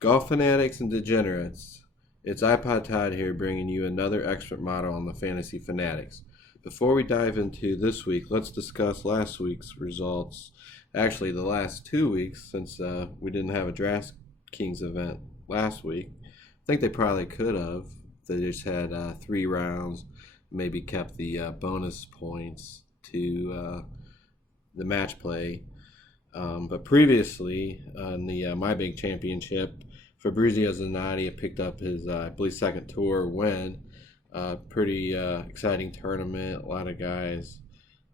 Golf fanatics and degenerates, it's iPod Todd here bringing you another expert model on the Fantasy Fanatics. Before we dive into this week, let's discuss last week's results. Actually, the last 2 weeks, since we didn't have a DraftKings event last week. I think they probably could have. They just had 3 rounds, maybe kept the bonus points to the match play. But previously, on the My Big Championship, Fabrizio Zanotti had picked up his, I believe, second tour win. Pretty exciting tournament. A lot of guys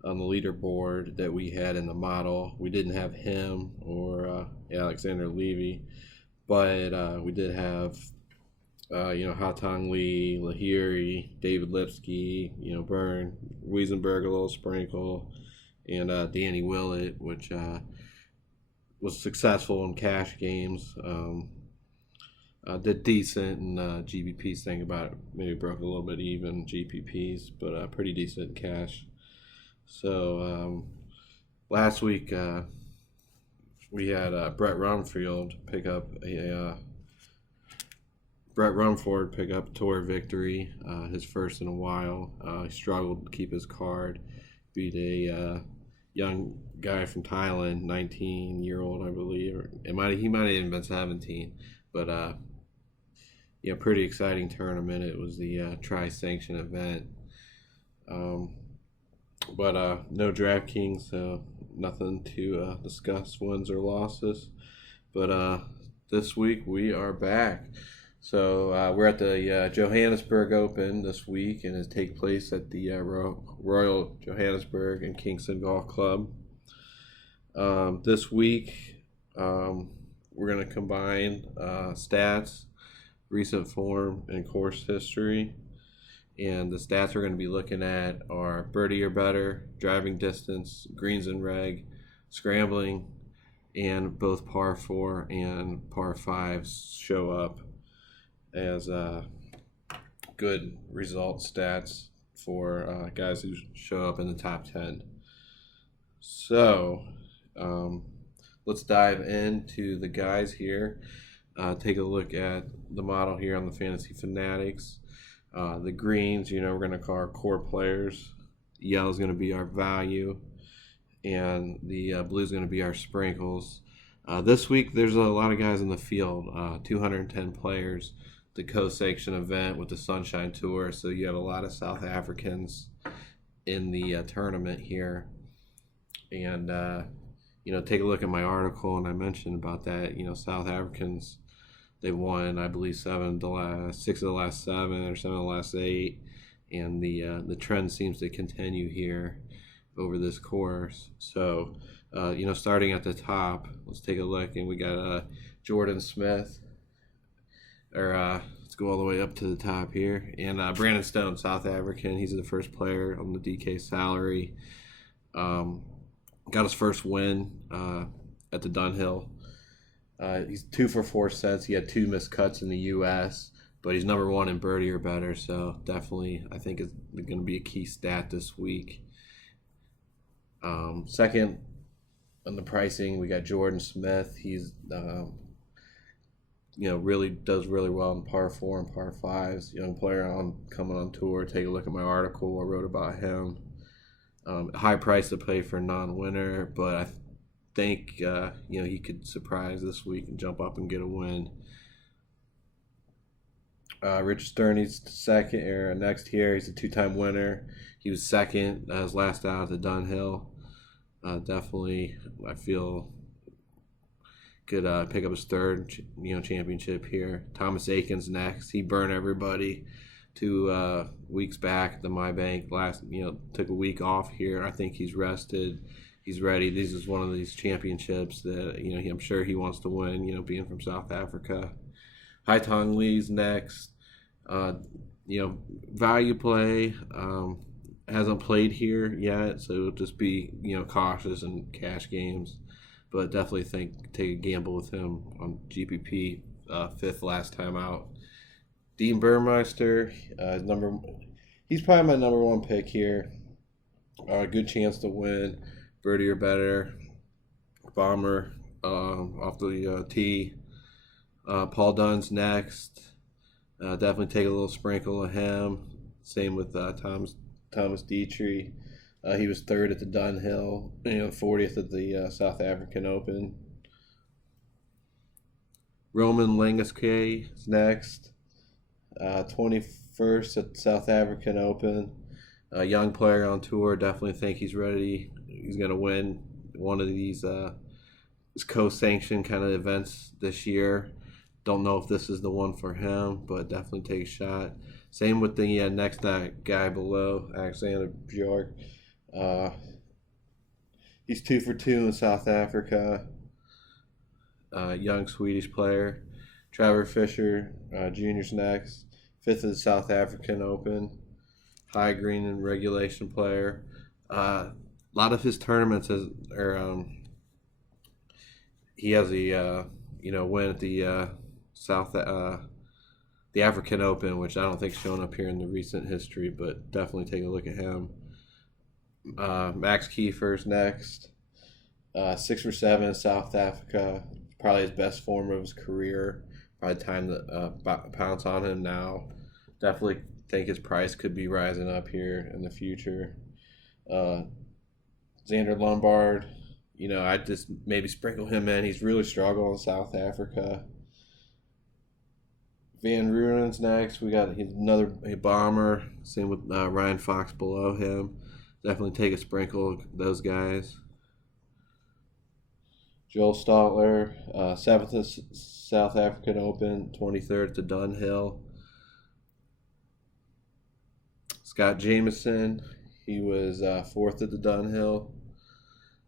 on the leaderboard that we had in the model. We didn't have him or Alexander Levy, but we did have, Hatong Lee, Lahiri, David Lipsky, Byrne, Wiesenberg, a little sprinkle, and Danny Willett, which was successful in cash games. Did decent in GPPs. Thing about it, maybe broke a little bit even GPPs, but pretty decent in cash. So last week we had Brett Rumford pick up a tour victory, his first in a while. He struggled to keep his card, beat a young guy from Thailand, 19-year-old, I believe, or he might have even been 17, but pretty exciting tournament. It was the tri-sanction event, but no DraftKings, so nothing to discuss wins or losses. But this week we are back. So we're at the Johannesburg Open this week, and it takes place at the Royal Johannesburg and Kingston Golf Club. This week we're going to combine stats, recent form, and course history. And the stats we're going to be looking at are birdie or better, driving distance, greens and reg, scrambling, and both par 4 and par 5s show up as good result stats for guys who show up in the top 10. So let's dive into the guys here. Take a look at the model here on the Fantasy Fanatics. The greens, we're going to call our core players. Yellow is going to be our value, and the blue is going to be our sprinkles. This week, there's a lot of guys in the field, 210 players. The co-sanction event with the Sunshine Tour, so you have a lot of South Africans in the tournament here. And take a look at my article, and I mentioned about that. South Africans, they won, I believe, 6 of the last 7 or 7 of the last 8, and the trend seems to continue here over this course. So starting at the top, let's take a look, and we got Jordan Smith. Let's go all the way up to the top here. And Brandon Stone, South African. He's the first player on the DK salary. Got his first win at the Dunhill. He's 2 for 4 sets. He had 2 missed cuts in the U.S., but he's number 1 in birdie or better. So definitely, I think it's going to be a key stat this week. Second on the pricing, we got Jordan Smith. He's really does really well in par 4 and par 5s. Young player coming on tour. Take a look at my article I wrote about him. High price to pay for a non-winner, but I think he could surprise this week and jump up and get a win. Rich Sterney's second or next here. He's a 2-time winner. He was second his last out at the Dunhill. Definitely, I feel could pick up his third, championship here. Thomas Aiken's next. He burned everybody 2 weeks back at the MyBank. Took a week off here. I think he's rested. He's ready. This is one of these championships that I'm sure he wants to win. Being from South Africa. Haitong Lee's next. Value play. Hasn't played here yet, so just be cautious in cash games. But definitely take a gamble with him on GPP, 5th last time out. Dean Burmeister, he's probably my number 1 pick here. Good chance to win, birdie or better, bomber off the tee. Paul Dunn's next. Definitely take a little sprinkle of him. Same with Thomas Dietrich. He was third at the Dunhill, 40th at the South African Open. Roman Langeske is next. 21st at the South African Open. A young player on tour. Definitely think he's ready. He's going to win one of these co-sanctioned kind of events this year. Don't know if this is the one for him, but definitely take a shot. Same with the next guy below, Alexander Bjork. He's 2 for 2 in South Africa. Young Swedish player. Trevor Fisher, junior's next. 5th of the South African Open. High green and regulation player. A lot of his tournaments he has a win at the the African Open, which I don't think shown up here in the recent history, but definitely take a look at him. Max Kiefer's next. 6 for 7 in South Africa. Probably his best form of his career. By the time that pounce on him now, definitely think his price could be rising up here in the future. Xander Lombard, I just maybe sprinkle him in. He's really struggled in South Africa. Van Ruren's next. We got another bomber. Same with Ryan Fox below him. Definitely take a sprinkle of those guys. Joel Stotler, 7th at South African Open, 23rd to Dunhill. Scott Jameson, he was 4th at the Dunhill.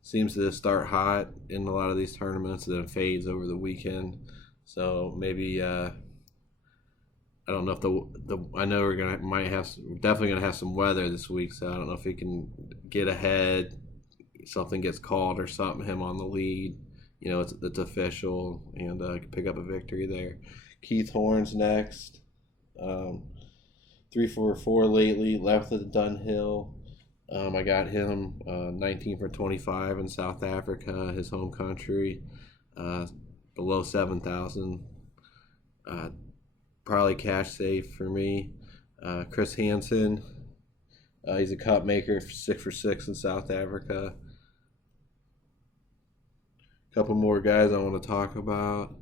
Seems to start hot in a lot of these tournaments and then fades over the weekend. So maybe I don't know if I know we're definitely gonna have some weather this week. So I don't know if he can get ahead. Something gets called or something. Him on the lead. It's official, and pick up a victory there. Keith Horn's next. 3 for 4 lately. 11th at the Dunhill. I got him 19 for 25 in South Africa, his home country. Below 7,000. Probably cash safe for me. Chris Hansen. He's a cup maker, 6 for 6 in South Africa. Couple more guys I want to talk about.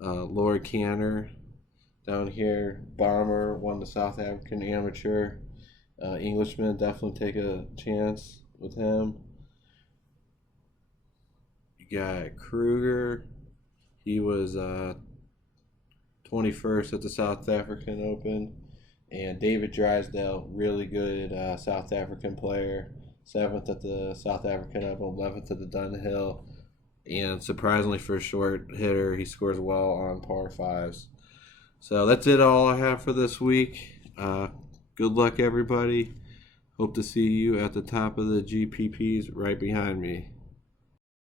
Lord Canner down here, bomber, won the South African Amateur. Englishman, definitely take a chance with him. You got Kruger. He was 21st at the South African Open. And David Drysdale, really good South African player. 7th at the South African Open, 11th at the Dunhill. And surprisingly for a short hitter, he scores well on par 5s. So that's all I have for this week. Good luck, everybody. Hope to see you at the top of the GPPs right behind me.